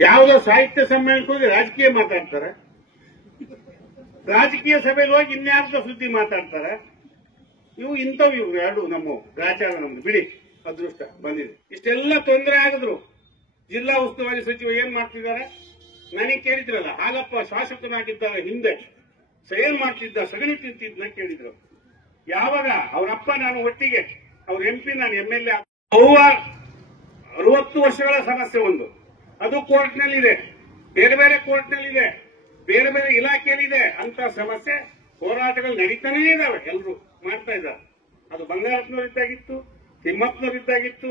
ಯಾವುದೋ ಸಾಹಿತ್ಯ ಸಮ್ಮೇಳನಕ್ಕೆ ಹೋಗಿ ರಾಜಕೀಯ ಮಾತಾಡ್ತಾರೆ, ರಾಜಕೀಯ ಸಭೆಯಲ್ಲಿ ಹೋಗಿ ಇನ್ಯಾರ್ದೋ ಸುದ್ದಿ ಮಾತಾಡ್ತಾರೆ. ಇವು ಎರಡು ನಮ್ಮ ಗ್ರಾಚಾರ, ನಮ್ದು ಬಿಡಿ, ಅದೃಷ್ಟ ಬಂದಿದೆ. ಇಷ್ಟೆಲ್ಲ ತೊಂದರೆ ಆಗಿದ್ರು ಜಿಲ್ಲಾ ಉಸ್ತುವಾರಿ ಸಚಿವ ಏನ್ ಮಾಡ್ತಿದ್ದಾರೆ? ನನಗೆ ಕೇಳಿದ್ರಲ್ಲ, ಹಾಲಪ್ಪ ಶಾಸಕನಾಗಿದ್ದಾಗ ಹಿಂದೆ ಏನ್ ಮಾಡ್ತಿದ್ದ, ಸಗಣಿ ತಿಂತಿದ್ನ ಕೇಳಿದ್ರು. ಯಾವಾಗ ಅವರಪ್ಪ ನಾನು ಒಟ್ಟಿಗೆ, ಅವ್ರ MP ನಾನು MLA, 60 ವರ್ಷಗಳ ಸಮಸ್ಯೆ ಒಂದು, ಅದು ಕೋರ್ಟ್ನಲ್ಲಿದೆ, ಬೇರೆ ಬೇರೆ ಕೋರ್ಟ್ನಲ್ಲಿದೆ, ಬೇರೆ ಬೇರೆ ಇಲಾಖೆಯಲ್ಲಿದೆ ಅಂತ ಸಮಸ್ಯೆ. ಹೋರಾಟಗಳು ನಡೀತಾನೇ ಇದಾವೆ, ಎಲ್ಲರೂ ಮಾಡ್ತಾ ಇದ್ದಾರೆ. ಅದು ಬಂಗಾರಪ್ಪನವರಿದ್ದಾಗಿತ್ತು, ತಿಮ್ಮಪ್ಪನವರಿದ್ದಾಗಿತ್ತು,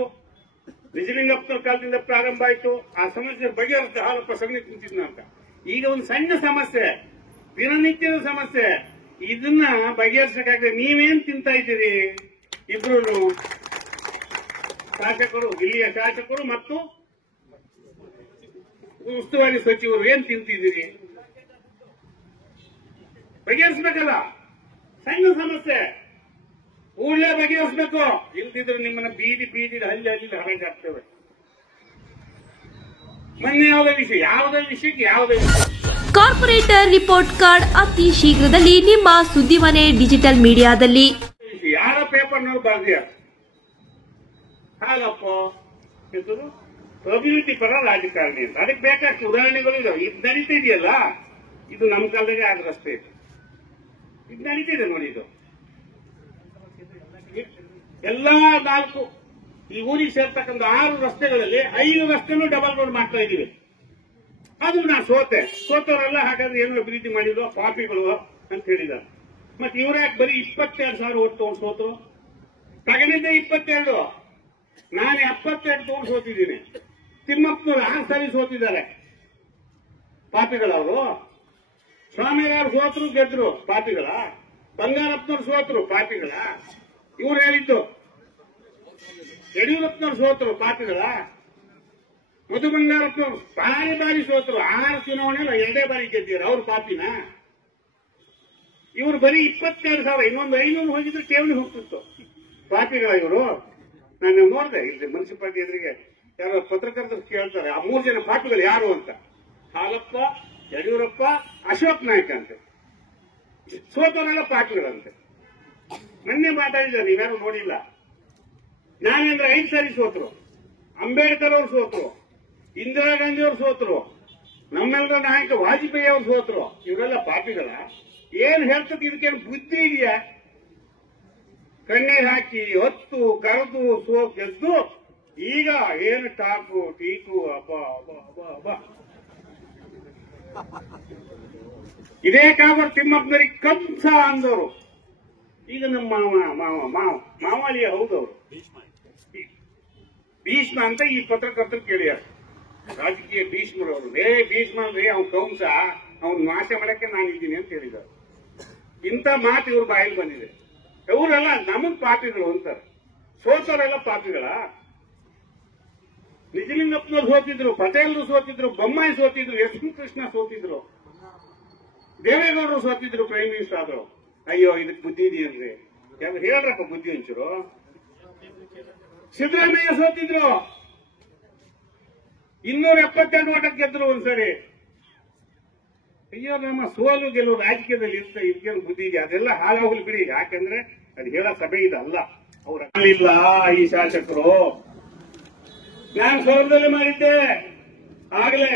ನಿಜಲಿಂಗಪ್ಪನ ಕಾಲದಿಂದ ಪ್ರಾರಂಭ ಆಯಿತು. ಆ ಸಮಸ್ಯೆ ಬಗೆಹರಿಸಿದ ಹಾಲಪ್ಪ ಸಗಣಿ ತಿಂತಿದ್ನ ಅಂತ. ಈಗ ಒಂದು ಸಣ್ಣ ಸಮಸ್ಯೆ, ದಿನನಿತ್ಯದ ಸಮಸ್ಯೆ, ಇದನ್ನ ಬಗೆಹರಿಸಕ್ಕಾಗದೆ ನೀವೇನ್ ತಿಂತಾ ಇದ್ದೀರಿ? ಇಬ್ರು ಶಾಸಕರು, ಇಲ್ಲಿಯ ಶಾಸಕರು ಮತ್ತು ಉಸ್ತುವಾರಿ ಸಚಿವರು ಏನ್ ತಿಂತಿದ್ದೀರಿ? ಬಗೆಹರಿಸಬೇಕಲ್ಲ, ಸಣ್ಣ ಸಮಸ್ಯೆ ಕೂಡಲೇ ಬಗೆಹರಿಸಬೇಕು. ಇಲ್ದಿದ್ರೆ ನಿಮ್ಮನ್ನ ಬೀದಿ ಹಲ್ಲಿ ಹರಾಜಾಗ್ತೇವೆ. ಮೊನ್ನೆ ಯಾವುದೇ ವಿಷಯಕ್ಕೆ ಯಾವುದೇ ಕಾರ್ಪೊರೇಟರ್ ರಿಪೋರ್ಟ್ ಕಾರ್ಡ್ ಅತಿ ಶೀಘ್ರದಲ್ಲಿ ನಿಮ್ಮ ಸುದ್ದಿಮನೆ ಡಿಜಿಟಲ್ ಮೀಡಿಯಾದಲ್ಲಿ. ಯಾರ ಪೇಪರ್ನವ್ರು ಬರ್ದಿಯ ಹಾಗಪ್ಪ ಹೆಸರು ಅಭಿವೃದ್ಧಿ ಪರ ರಾಜಕಾರಣಿ ಅಂತ, ಅದಕ್ಕೆ ಬೇಕಾಷ್ಟು ಉದಾಹರಣೆಗಳು ಇದಾವೆ. ಇದು ನಡೀತಿದೆಯಲ್ಲ, ಇದು ನಮ್ಮ ಕಾಲದಾಗೆ ಆದ ರಸ್ತೆ ಇದು, ಇದು ನಡೀತಿದೆ ನೋಡಿ. ಇದು ಎಲ್ಲಾ 4 ಈ ಊರಿಗೆ ಸೇರ್ತಕ್ಕಂಥ 6 ರಸ್ತೆಗಳಲ್ಲಿ 5 ರಸ್ತೆನೂ ಡಬಲ್ ರೋಡ್ ಮಾಡ್ತಾ ಇದೀವಿ. ಅದು ನಾನು ಸೋತವರೆಲ್ಲ ಹಾಗಾದ್ರೆ ಏನು ಅಭಿವೃದ್ಧಿ ಮಾಡಿದ್ರು ಪಾಪಿಗಳು ಅಂತ ಹೇಳಿದ್ದಾರೆ. ಮತ್ತೆ ಇವ್ರ್ಯಾಕೆ ಬರೀ 22,000 ಓಟ್ ತಗೊಂಡು ಸೋತರು? ತಗೊಂಡಿದ್ದೆ 22, ನಾನು 72 ತಗೊಂಡು ಸೋತಿದ್ದೀನಿ. ತಿಮ್ಮಪ್ಪನವರು 6 ಸಾರಿ ಸೋತಿದ್ದಾರೆ, ಪಾಪಿಗಳವರು. ಸ್ವಾಮಿಯವರು ಸೋತರು ಗೆದ್ರು, ಪಾಪಿಗಳ. ಬಂಗಾರಪ್ಪನವ್ರು ಸೋತರು, ಪಾಪಿಗಳ. ಇವ್ರು ಹೇಳಿದ್ದು ಯಡಿಯೂರಪ್ಪನವ್ರು ಸೋತರು, ಪಾಪಿಗಳ. ಮಧು ಬಂಗಾರಪ್ಪನವ್ರು ಬಾರಿ ಸೋತರು, 6 ಚುನಾವಣೆಯಲ್ಲಿ 2 ಬಾರಿ ಗೆದ್ದಿದ್ದಾರೆ, ಅವ್ರು ಪಾಪಿನ? ಇವರು ಬರೀ 22,000, ಇನ್ನೊಂದು 500 ಹೋಗಿದ್ರೆ ಠೇವಣಿ ಹೋಗ್ತಿತ್ತು. ಪಾಪಿಗಳ ಇವರು. ನಾನು ನೋಡಿದೆ ಇಲ್ಲಿ ಮುನ್ಸಿಪಾಲಿಟಿ ಎದುರಿಗೆ ಯಾರೋ ಪತ್ರಕರ್ತರು ಕೇಳ್ತಾರೆ, ಆ 3 ಜನ ಪಾಪಿಗಳು ಯಾರು ಅಂತ. ಹಾಲಪ್ಪ, ಯಡಿಯೂರಪ್ಪ, ಅಶೋಕ್ ನಾಯ್ಕ ಅಂತೆ. ಸೋತವರೆಲ್ಲ ಪಾಪಿಗಳಂತೆ. ಮೊನ್ನೆ ಮಾತಾಡಿದ್ದಾರೆ, ನೀವ್ಯಾರು ನೋಡಿಲ್ಲ. ನಾನೇಂದ್ರೆ 5 ಸಾರಿ ಸೋತರು, ಅಂಬೇಡ್ಕರ್ ಅವರು ಸೋತರು, ಇಂದಿರಾ ಗಾಂಧಿ ಅವರು ಸೋತರು, ನಮ್ಮೆಲ್ಲರ ನಾಯಕ ವಾಜಪೇಯಿ ಅವರು ಸೋತರು. ಇವರೆಲ್ಲ ಪಾಪಿಗಳ? ಏನ್ ಹೇಳ್ತದೆ? ಇದಕ್ಕೇನು ಬುದ್ಧಿ ಇದೆಯಾ? ಕಣ್ಣೀರ್ ಹಾಕಿ ಹೊತ್ತು ಕರೆದು ಗೆದ್ದು ಈಗ ಏನು ಟೀಕು ಅಬ್ಬ. ಇದೇ ಕಾಬರ್ ತಿಮ್ಮಪ್ಪನವರಿಗೆ ಕಂಸ ಅಂದವರು ಈಗ ನಮ್ಮ ಮಾವಾಲಿಯ ಹೌದವರು ಭೀಷ್ಮ ಅಂತ ಈ ಪತ್ರಕರ್ತರು ಕೇಳಿಯಾರ. ರಾಜಕೀಯ ಭೀಷ್ಮರವರು, ಭೀಷ್ಮ ಅಂದ್ರೆ ಅವ್ನು ಕಂಸ, ಅವ್ನು ನಾಶ ಮಾಡಕ್ಕೆ ನಾನಿದ್ದೀನಿ ಅಂತ ಹೇಳಿದ್ದಾರೆ. ಇಂಥ ಮಾತು ಇವ್ರ ಬಾಯಲ್ಲಿ ಬಂದಿದೆ. ಇವರೆಲ್ಲ ನಮಗ್ ಪಾಪಿಗಳು ಅಂತಾರೆ. ಸೋತವರೆಲ್ಲ ಪಾಪಿಗಳ? ನಿಜಲಿಂಗಪ್ಪನವ್ರು ಸೋತಿದ್ರು, ಪಟೇಲ್ರು ಸೋತಿದ್ರು, ಬೊಮ್ಮಾಯಿ ಸೋತಿದ್ರು, ಎಸ್ ಪಿ ಕೃಷ್ಣ ಸೋತಿದ್ರು, ದೇವೇಗೌಡರು ಸೋತಿದ್ರು, ಪ್ರೈಮ್ ಮಿನಿಸ್ಟರ್ ಆದ್ರು. ಅಯ್ಯೋ ಇದಕ್ಕೆ ಬುದ್ಧಿ ಇದೆಯನ್ರಿ, ಹೇಳ್ರಪ್ಪ ಬುದ್ಧಿ ಹಂಚರು. ಸಿದ್ದರಾಮಯ್ಯ ಸೋತಿದ್ರು, 272 ಓಟಕ್ಕೆ ಗೆದ್ರು ಒಂದ್ಸರಿ. ಅಯ್ಯೋ ನಮ್ಮ ಸೋಲು ಗೆಲುವು ರಾಜಕೀಯದಲ್ಲಿ ಇರುತ್ತೆ, ಇದಕ್ಕೇನು ಬುದ್ಧಿ ಇದೆ? ಅದೆಲ್ಲ ಹಾಳಾಗಲಿ ಬಿಡಿ. ಯಾಕಂದ್ರೆ ಅದು ಹೇಳೋ ಸಭೆ ಇದಲ್ಲ. ಅವ್ರ ಇಲ್ಲ ಈ ಶಾಸಕರು. ನಾನು ಸೌರದಲ್ಲಿ ಮಾಡಿದ್ದೆ ಆಗಲೇ.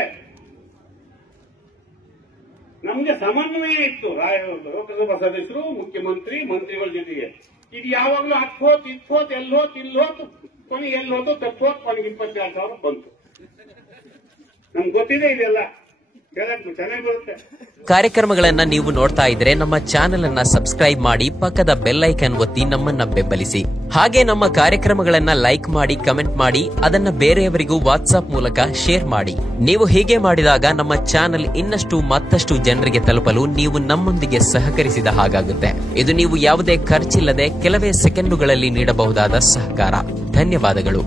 ನಮ್ಗೆ ಸಮನ್ವಯ ಇತ್ತು, ಲೋಕಸಭಾ ಸದಸ್ಯರು, ಮುಖ್ಯಮಂತ್ರಿ, ಮಂತ್ರಿಗಳ ಜೊತೆಗೆ. ಇದು ಯಾವಾಗಲೂ ಹತ್ಕೋತ್ ಇಲ್ಲೋತ್ ಕೊನೆಗೆ ಎಲ್ಲೋತು ತಪ್ಪೋತ್, ಕೊನೆಗೆ 22,000 ಬಂತು. ನಮ್ಗೆ ಗೊತ್ತಿದೆ ಇದೆಲ್ಲ, ಚೆನ್ನಾಗಿ ಬರುತ್ತೆ. ಕಾರ್ಯಕ್ರಮಗಳನ್ನ ನೀವು ನೋಡ್ತಾ ಇದ್ರೆ ನಮ್ಮ ಚಾನೆಲ್ ಅನ್ನ ಸಬ್ಸ್ಕ್ರೈಬ್ ಮಾಡಿ, ಪಕ್ಕದ ಬೆಲ್ ಐಕಾನ್ ಒತ್ತಿ ನಮ್ಮನ್ನ ಬೆಂಬಲಿಸಿ. ಹಾಗೆ ನಮ್ಮ ಕಾರ್ಯಕ್ರಮಗಳನ್ನ ಲೈಕ್ ಮಾಡಿ, ಕಮೆಂಟ್ ಮಾಡಿ, ಅದನ್ನ ಬೇರೆಯವರಿಗೂ ವಾಟ್ಸ್ಆಪ್ ಮೂಲಕ ಶೇರ್ ಮಾಡಿ. ನೀವು ಹೀಗೆ ಮಾಡಿದಾಗ ನಮ್ಮ ಚಾನೆಲ್ ಮತ್ತಷ್ಟು ಜನರಿಗೆ ತಲುಪಲು ನೀವು ನಮ್ಮೊಂದಿಗೆ ಸಹಕರಿಸಿದ ಹಾಗಾಗುತ್ತೆ. ಇದು ನೀವು ಯಾವುದೇ ಖರ್ಚಿಲ್ಲದೆ ಕೆಲವೇ ಸೆಕೆಂಡುಗಳಲ್ಲಿ ನೀಡಬಹುದಾದ ಸಹಕಾರ. ಧನ್ಯವಾದಗಳು.